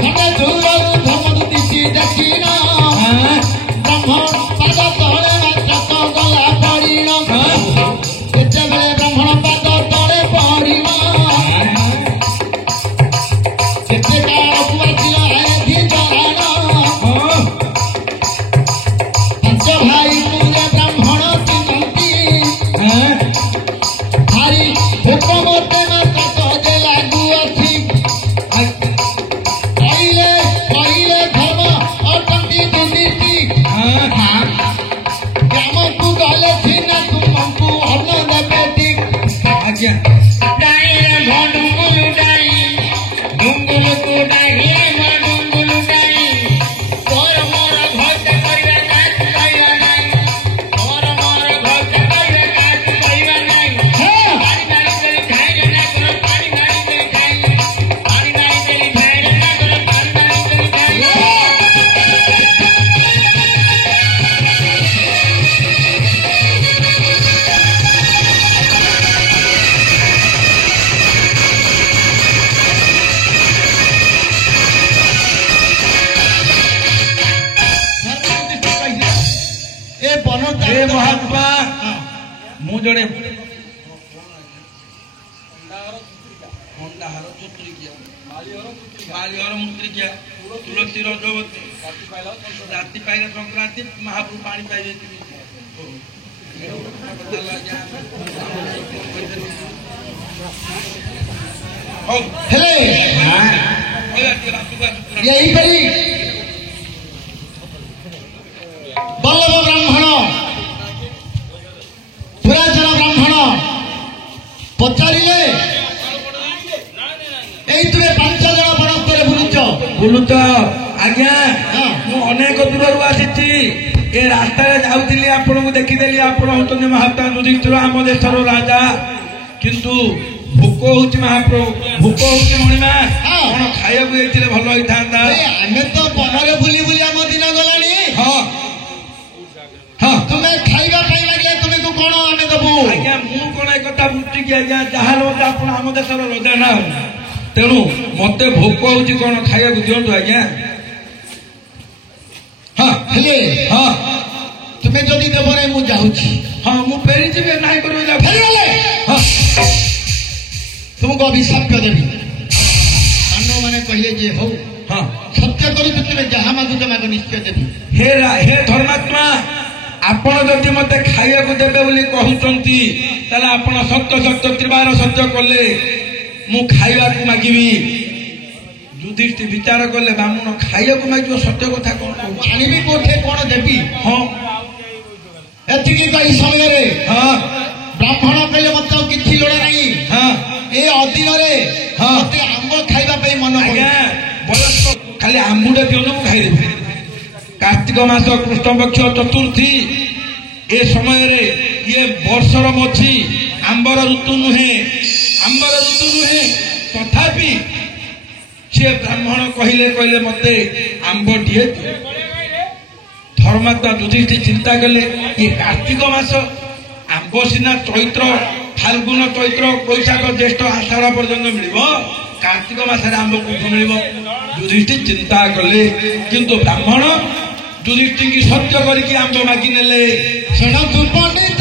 ଧନେ ଦୂରରୁ ଧମରୁତି ଦେଖିନ ବ୍ରହ୍ମ ପାଦ ତଳେ ମାତ୍ର ଗଲା ପଡ଼ିନ ଯେତେବେଳେ ବ୍ରାହ୍ମଣ ପାଦ ତଳେ ପଡ଼ିବ କେତେ କାଳକୁ ଆସିଲ ଆଜି ଜଣାଣ ପାଞ୍ଚ ଭାଇ ପୁରେ ବ୍ରାହ୍ମଣ ଚିହ୍ନନ୍ତି ଭାରି ଭୋକ ମୋତେ ମାତ୍ର ଯେ ଲାଗୁଅଛି କହିଲେ କହିଲେ ଧର୍ମ ଅଟନ୍ତି ଦୁର୍ନୀତି ଗ୍ରାମକୁ ଗଲେ ସିନା ତୁମକୁ ଅନ୍ନ ଦେବେ ଠିକ୍ ଆଜ୍ଞା हे महात्मा ମୁଁ ଜଣେ ବାଳିହର ମୁତ୍ରିକିଆ ତୁଳସୀ ରଜବତୀ ରାତି ପାଇଲେ ସଂକ୍ରାନ୍ତି ମହାପ୍ରଭୁ ପାଣି ପାଇବେ ହେଲେ ଏହିପରି ବଲ୍ଲଭ ବ୍ରାହ୍ମଣ ପୁରାତନ ବ୍ରାହ୍ମଣ ପଚାରିଲେ ଏଇଥିରେ 5 ଜଣ ବଣସ୍ତରେ ବୁଲୁଛ ଆଜ୍ଞା ମୁଁ ଅନେକ ଦୂରରୁ ଆସିଛି ଏ ରାସ୍ତାରେ ଯାଉଥିଲି ଆପଣଙ୍କୁ ଦେଖିଦେଲି ଆପଣ ହଉଛନ୍ତି ମହାତ୍ମା ଯୁଧିଷ୍ଠିର ଆମ ଦେଶର ରାଜା କିନ୍ତୁ ଭୋକ ହଉଛି ମହାପ୍ରଭୁ ଭୋକ ହଉଛି ମଣିମା କଣ ଖାଇବାକୁ ଦେଇଥିଲେ ଭଲ ହେଇଥାନ୍ତା ଆମେ ତ ବନରେ ବୁଲି ବୁଲି ଆମ ଦିନ ଗଲାଣି ହଁ ତୁମେ ଖାଇବା ପାଇଁ ଲାଗିଲେ ତୁମକୁ କଣ ଆମେ ଦେବୁ ଆଜ୍ଞା ମୁଁ କଣ ଏକଥା ବୁଝୁଛି କି ଆଜ୍ଞା ଯାହା ରହୁଛି ଆପଣ ଆମ ଦେଶର ରଜା ନା ତେଣୁ ମତେ ଭୋକ ହଉଛି କଣ ଖାଇବାକୁ ଦିଅନ୍ତୁ ଆଜ୍ଞା ହେଲେ ତୁମେ ଯଦି ଦେବ ନାହିଁ ମୁଁ ଯାଉଛି ମୁଁ ଫେରିଯିବି ନାହିଁ କରିବି ତୁମକୁ ଅଭିଶାପ ଦେବି ସାଙ୍ଗମାନେ କହିଲେ ଯେ ହଉ ସତ୍ୟ କରୁଛୁ ତୁମେ ଯାହା ମାଗୁଛ ମାଗ ନିଶ୍ଚୟ ଦେବି ହେ ଧର୍ମାତ୍ମା ଆପଣ ଯଦି ମତେ ଖାଇବାକୁ ଦେବେ ବୋଲି କହୁଛନ୍ତି ତାହେଲେ ଆପଣ ସତ୍ୟ ସତ୍ୟ ତ୍ରିବାର ସତ୍ୟ କଲେ ମୁଁ ଖାଇବାକୁ ମାଗିବି ଯୁଧିଷ୍ଠି ବିଚାର କଲେ ବ୍ରାହ୍ମଣ ଖାଇବାକୁ ମାଗିବ ସତ୍ୟ କଥା କଣ ଆଣିବି କୋଠେ କଣ ଦେବି ଏତିକି କହି ସମୟରେ ବ୍ରାହ୍ମଣ କହିଲେ ମତେ ଆଉ କିଛି ଲୋଡ଼ ନାହିଁ ଏ ଅଦିନରେ ମତେ ଆମ୍ବ ଖାଇବା ପାଇଁ ମନ ଖାଲି ଆମ୍ବୁଟା ଦିଅନ୍ତୁ ମୁଁ ଖାଇଦେବି କାର୍ତ୍ତିକ ମାସ କୃଷ୍ଣ ପକ୍ଷ ଚତୁର୍ଥୀ ଏ ସମୟରେ ଇଏ ବର୍ଷର ମଝି ଆମ୍ବର ଋତୁ ନୁହେଁ ତଥାପି ସେ ବ୍ରାହ୍ମଣ କହିଲେ ମତେ ଆମ୍ବଟିଏ ଧର୍ମାତ୍ମା ଯୁଧିଷ୍ଠିର ଚିନ୍ତା କଲେ ଇଏ କାର୍ତ୍ତିକ ମାସ ଆମ୍ବ ସିନା ଚୈତ୍ର ଫାଲ୍ଗୁନ ଚୈତ୍ର ବୈଶାଖ ଜ୍ୟେଷ୍ଠ ଆଷାଢ଼ ପର୍ଯ୍ୟନ୍ତ ମିଳିବ କାର୍ତ୍ତିକ ମାସରେ ଆମ୍ବ କୋଉଠୁ ମିଳିବ ଯୁଧିଷ୍ଠିର ଚିନ୍ତା କଲେ କିନ୍ତୁ ବ୍ରାହ୍ମଣ ଯୁଧିଷ୍ଠିରଙ୍କୁ ସତ୍ୟ କରିକି ଆମ୍ବ ମାଗି ନେଲେ ଶୁଣନ୍ତୁ ପଣ୍ଡିତ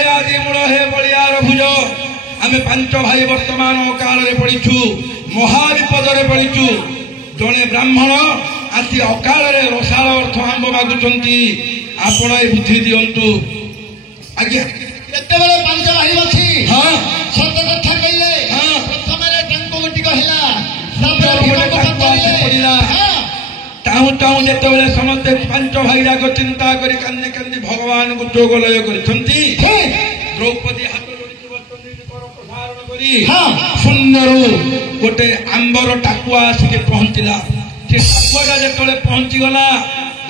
हे आदि मूल हे बलियार भुज आमे पांच भाई वर्तमान अकाଳରେ पड़ीछु महाविपदरे पड़ीछु जड़े ब्राह्मण आसी अकाଳରେ रसाल अर्थ आंब मागुचंती आपण ए बुद्धि दियंतु आज्ञा କେତେବେଳେ ପାଞ୍ଚ ଭାଇ ଅଛି हाँ ସତ କଥା କହିଲେ ହଁ। ପ୍ରଥମରେ ତାଙ୍କୁ ଗୋଟିକ ହେଲା ତାପରେ ଭୀମକୁ ପଚାରିଲେ ପଡ଼ିଲା। ହଁ। चाहू चाहू जिते समस्ते पांच भाई जाक चिंता करी कांदी कांदी भगवान को जोगलय करिसंती द्रौपदी हाथ जोड़ी बसंती प्रसारण करी हाँ। शून्यरू गोटे आंबर टाकुआ आसिक पहुंचला से टाकुआ जिते पहुंची गला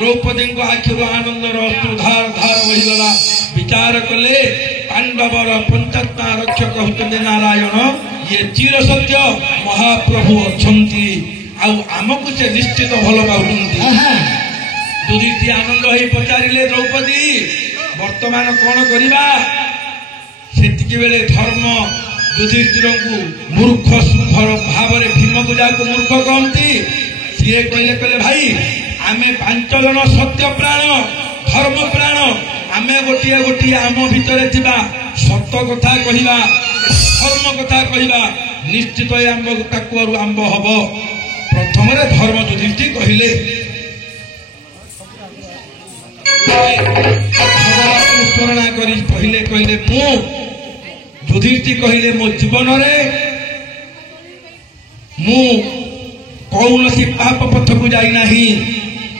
द्रौपदी आखिर आनंदर अश्रुधार धार बहीगला विचार कले पांडवर पंचात्मा रक्षक होते नारायण ये चिर सत्य महाप्रभु अच्छी आमको से निश्चित भल पाऊंट युधिष्ठि आनंद हो पचारे द्रौपदी वर्तमान कौन करवा सेतिकी बेले धर्म युधिष्ठिर को मूर्ख भाव भीम को जाको मूर्ख कहती सी कहले भाई आमे पांच जन सत्य प्राण धर्म प्राण आमे गोटे गोटे आम भितर सत कथा कहवा धर्म कथा कहवा निश्चित आंब टाकुआरू आंब हम प्रथम धर्म युधिष्ठि कहले स्मरणा करी कहले कहले मु युधिष्ठि कहले मो जीवन मु कौन पाप पथ को जाई नाही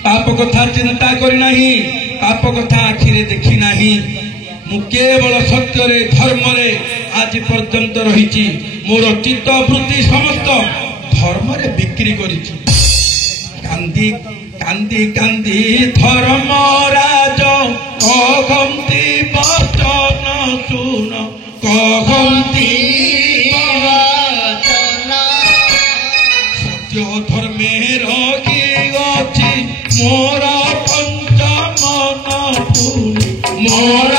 पाप कथा चिंता करी नाही पाप कथा आखिरे देखी नाही मु केवल सत्य धर्म आज पर्यंत रही मोर चित्त वृत्ति समस्त धर्म रे बिक्री करिछि कांदी कांदी कांदी धर्म राज कहंती वचन सुन कहंती सत्य धर्मे रखी अछि मोर पंच मन पुनि मोर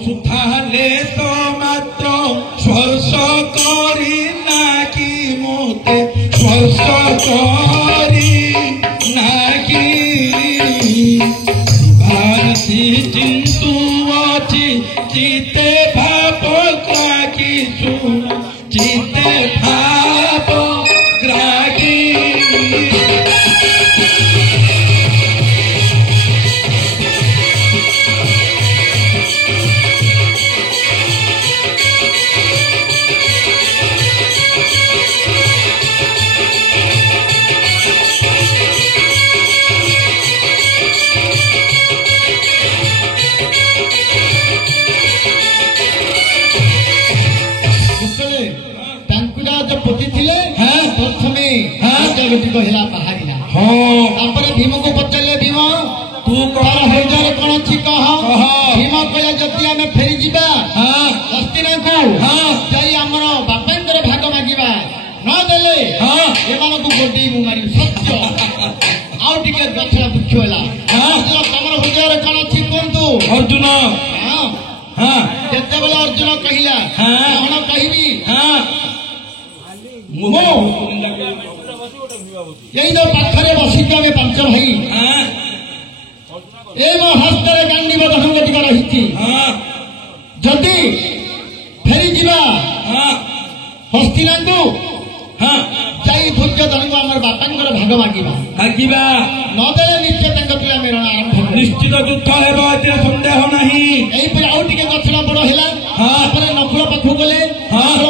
सुधाले तो मात्र स्पर्श करी नाकी मोते स्पर्श करी नाकी भारती चिंतु अच्छी चिते भाव ग्राही सुन चिते भाव ग्राही भीम को पचारे भीम तू कह हृदय कौन अच्छी कह भीम कहला जदि आम फेरी जा हस्तिना को जाई आमर बापेन्द्र भाग मागिबा नदेले एमान को गोटी मु मारी सत्य आउ टिके गछरा दुख होला तमर हृदय कौन अच्छी कहतु अर्जुन केते बेला अर्जुन कहिला कौन कहबी यही तो पाखरे बसिक आम पांच भाई एवं हस्ତରେ दांडी बदन गोटिका रही जदि फेरी जा हस्तिना जाई दुर्योधन को आम बापांर भाग मागिबा नदेले निश्चय पिला मेरण आरंभ निश्चित युद्ध हेब सन्देह नहीं यही आउ टे गछड़ा बड़ है नकुल पाखु गले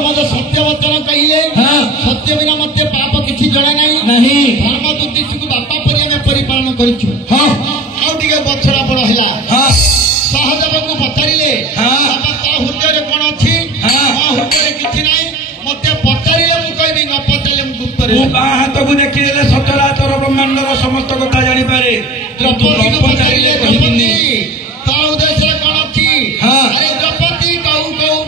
मत सत्य वचन कहले सत्य बिना मत पाप किसी जना नहीं धर्म दुर्दृष्टि को बापा पर परिपालन करूँ आउ टे गछड़ा बड़ है सहदेव को पचारे हृदय कौन अच्छी हृदय किसी ना मत पचारे मुझे कहबी न पचारे उत्तर हाथ को देखीदे सचराचर ब्रह्मांडर समस्त कथा जापे द्रौपदी ता उद्देश्य कौन अच्छी अरे द्रौपदी कहू कहू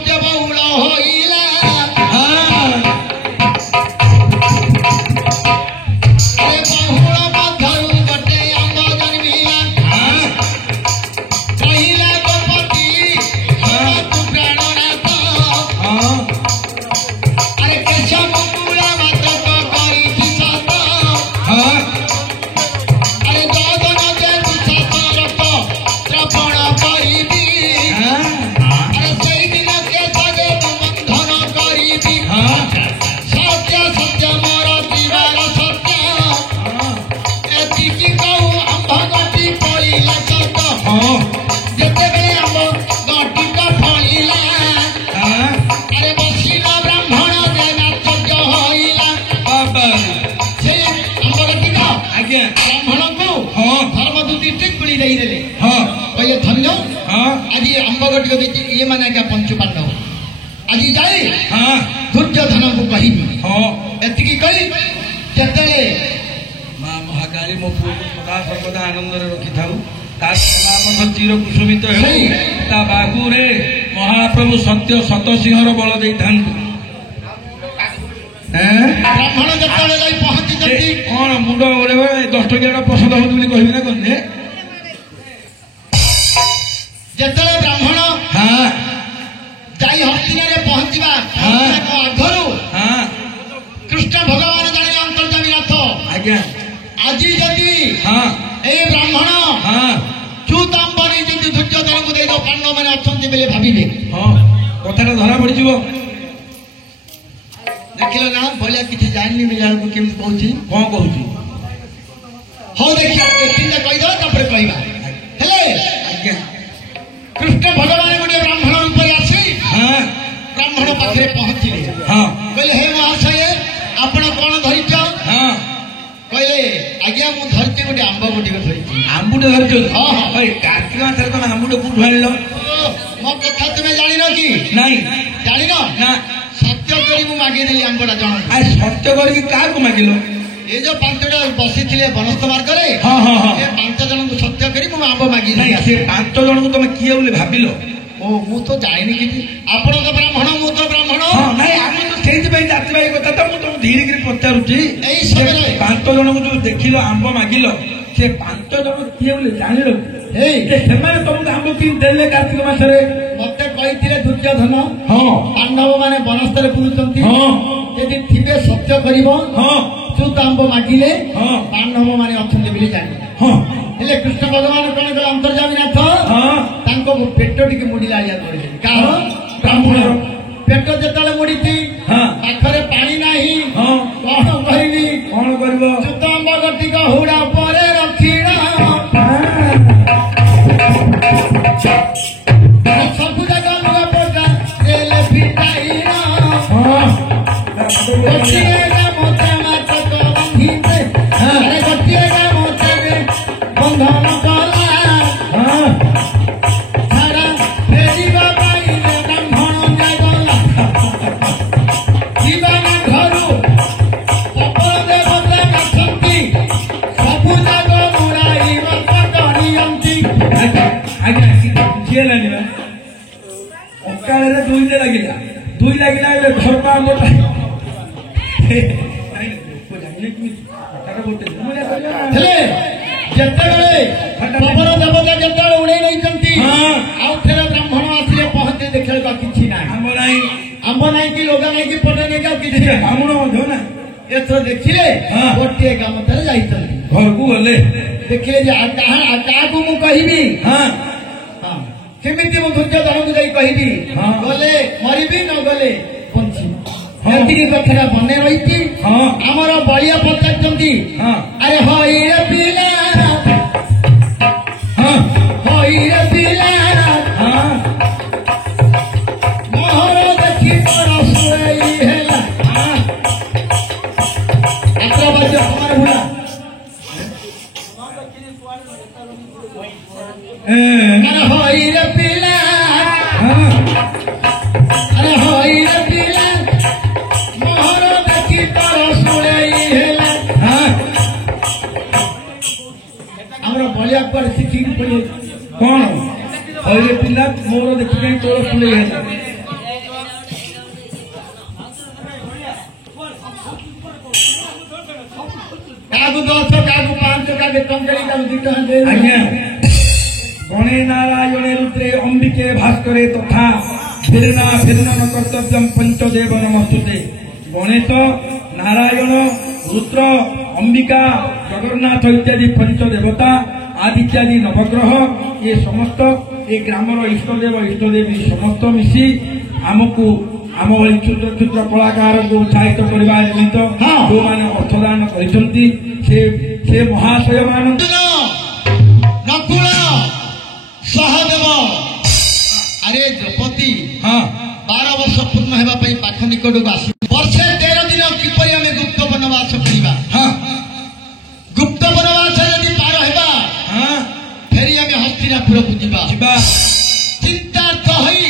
ये माने क्या पंचु पांडव आज जाए हाँ दुर्योधन को कहबी हाँ एतिकी कही जेतेले माँ महाकाली मो पुओ सदा सर्वदा आनंद रखी था चिर कुसुमित हो बागुरे महाप्रभु सत्य सत सिंहर बल दे ब्राह्मण जेतेले जाई पहुंची कौन मुंड ओरे 10 टकिया पसंद हो कहबी ना कहने जेतेले ब्राह्मण हाँ जाई हस्तिनारे पहुंचवा हाँ। आघरू हाँ कृष्ण भगवान जाने अंतर्जामी नाथ आज्ञा आज जदि हाँ ए ब्राह्मण हाँ चूतांबरी जदि दुर्योधन को दे दो पांडव मैंने अच्छे बोले भाविबे हाँ कथाटा धरा पड़ देखिल ना भलिया किसी जाननी मिला केमी कहूँ कौन कहूँ हाँ देखिए एतिका कहीद तापर कहवा हेले आज्ञा कृष्ण भगवान गोटे ब्राह्मण रूप आसी हाँ ब्राह्मण पाखे पहुंचले हाँ कहले हे महाशय आपण कौन धरिच हाँ कहले आज्ञा मु धरती गोटे आंब गोटे धरी आंबुटे धरଛ हाँ हाँ भाई कार्तिक मासरे तुम आंबुटे कोठू आनिल मो कथा तुम्हें जान कि नाई जान ना सत्य करी मु मागिदेली आंबटा जन आज सत्य करके क्या मागिल ये जो 5टा बसी थे बनस्थ मार्गरे हाँ हाँ हाँ 5 जन को सत्य करी मु आंब मागी नाई से 5 जन को तुम किए बोले भाविल ओ मु तो जाइनी कि आपण तो ब्राह्मण मु तो ब्राह्मण हाँ नाई आम तो से जाति भाई कथा तो मुझे धीरे धीरे पचारुची एई समय 5 जन को जो देखिल आंब मागिल से 5 जन किए बोले जानिल एई तुमको आंब कि देले कार्तिक मासरे मते कहिथिले दुर्योधन हाँ पांडव माने बनस्थले बुलुचंती हाँ यदि थिबे सत्य करिवो हाँ चूत आंब मागिले हाँ पांडव माने अछंते बिले जानि हाँ हेले कृष्ण भगवान कोन को अंतर्जामी नाथ हाँ तांको पेट टिके मुडिला या करे कारण ब्राह्मण पेट जेताले मुडिती हाँ पाखरे पानी नाही हाँ कौन कहबी कौन करब चूत आंब गटिक हुड़ा परे रखिणा सबु जगह लुगा पटा एले फिटाइना हाँ गटिएगा मोते माता को बंधीते अरे गटिएगा मोते में बंधन कला हाँ सारा फेरी बाबा इले ब्राह्मण जागला जीवन घरू पपर देवता नाचंती सबु जगह मुराई बापा डरियंती आज्ञा झील अकाल दुईटे लगिला दुई लगिला घर पा मोटा हेले जेतेबेले पपर देवता जेतेबेले उड़े नैचंती हाँ। आउ फेरे ब्राह्मण आसिले पहुंचे देखले बा किछि नाही आम नाई आंब नाही कि लोगा नाही कि पटे नाही कि किछि नाही बामुण मध्य ना एथर देखिले हाँ। गोटे गाम तरे जाइतंती घर को गले देखिले जे आका को मु कहिबी हाँ हां केमिति मु दुर्योधन को जाई कहिबी हाँ। गले मरिबी न गले बंची हाँ। एतिकी कथा बने रहिती हाँ हमर बलिया पचाचंती हाँ अरे होई रे पिला हाँ होई रे पिला हाँ मोहर देखि पर सुई हेला हाँ एतरा बाजे हमार हुआ अरे होई रे पिला हाँ अरे होई रे पिला मोहर देखि पर सुई हेला हाँ हमरा बलिया पर सिखी पड़े कौन अरे पिला मोर देखि तोर फुले है कागु 10 कागु 5 कागु कम करी कागु 2 टका दे आज्ञा गणे नारायणे रुद्रे अंबिके भास्करे तथा फिरना फिरनम कर्तव्यम पंचदेव नमस्तुते गणेश नारायण रुद्र अंबिका जगन्नाथ इत्यादि पंचदेवता आदि इत्यादि नवग्रह ये समस्त ये ग्रामर इष्टदेव इष्टदेवी समस्त मिसी आमको आम भली क्षुद्र क्षुद्र कलाकार को उत्साहित करने निमित्त हाँ। जो मैंने अर्थदान करते महाशय मान नकुल सहदेव अरे द्रौपदी हाँ 12 वर्ष पूर्ण हेबा पई पाख निकट को आसी वर्षे 13 दिन किपरि हमें गुप्त वनवास करिबा हाँ गुप्त वनवास यदि पार हेबा हाँ फेरी हमें हस्तिनापुर को जीवा शिवा चिंता तो हई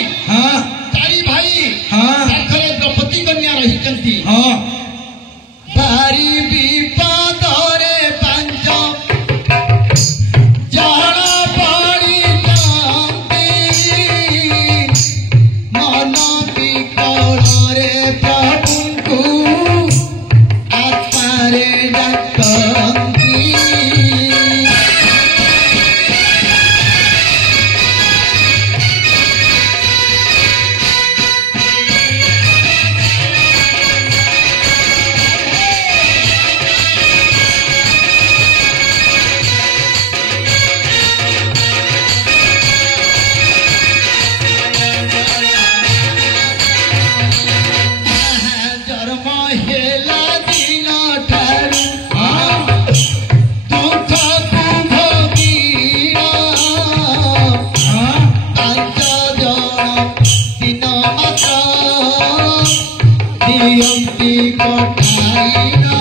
ଦୟନ୍ତି ପଠାଇଲ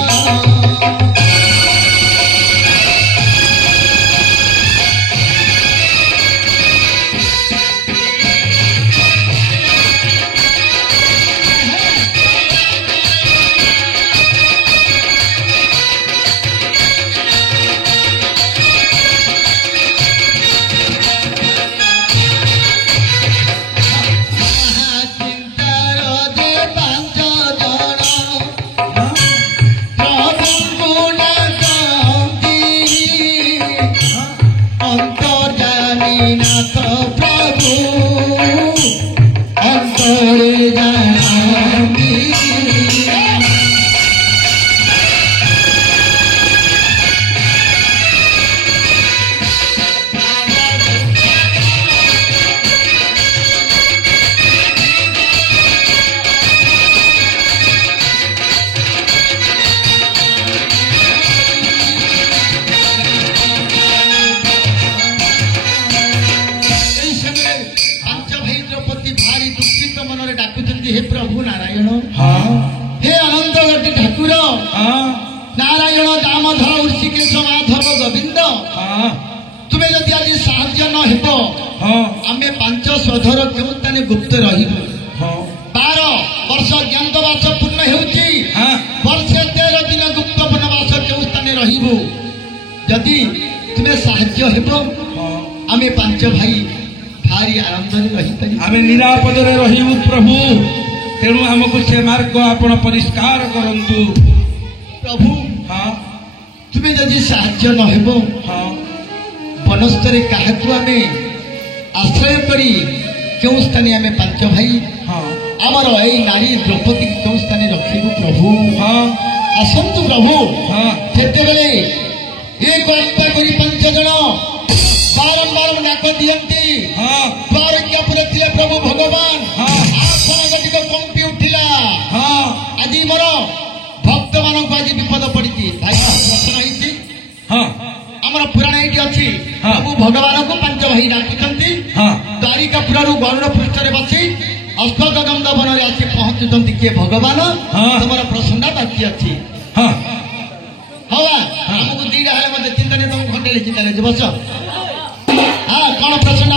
हे प्रभु नारायण हे अनंत गति ठाकुर नारायण दामोदर ऋषिकेश माधव गोविंद तुम्हें जदि आज साहाय्य न हेब आमे 5 स्वधर केउं ताने गुप्त रहिबु 12 वर्ष ज्ञातवास पूर्ण हेउची वर्षे 13 दिन गुप्त वनवास केउं ताने रहिबु जदि तुम्हें साहाय्य हेब आमे 5 भाई भारी आनंद रही आम निरापद रही प्रभु तेणु आमको से मार्ग आपण परिष्कार करंतु प्रभु तुम्हें जदि साहाय्य न हेब वनस्तर क्या आश्रय करी क्यों स्थान आम 5 भाई आमर यही नारी द्रौपदी क्यों स्थान रखू प्रभु आसतु प्रभु जिते एक आत्मा करी 5 जन बारंबार डाक दियंती द्वारज्ञापुर थे प्रभु भगवान आसन गटिक कंपी उठिला आज मोर भक्त मान आज विपद पड़ी दर्शन होती आमर पुराण ये अच्छी प्रभु भगवान को 5 भाई डाकुंट द्वारिकापुर गरुड़ पृष्ठ बसी अष्टगंध वन आसी पहुंचुंट किए भगवान तुम प्रसन्न बाकी अच्छी हवा आमको 2टा हेल्ले 3टा तुमको घंटे चिंता बस कौन प्रसन्न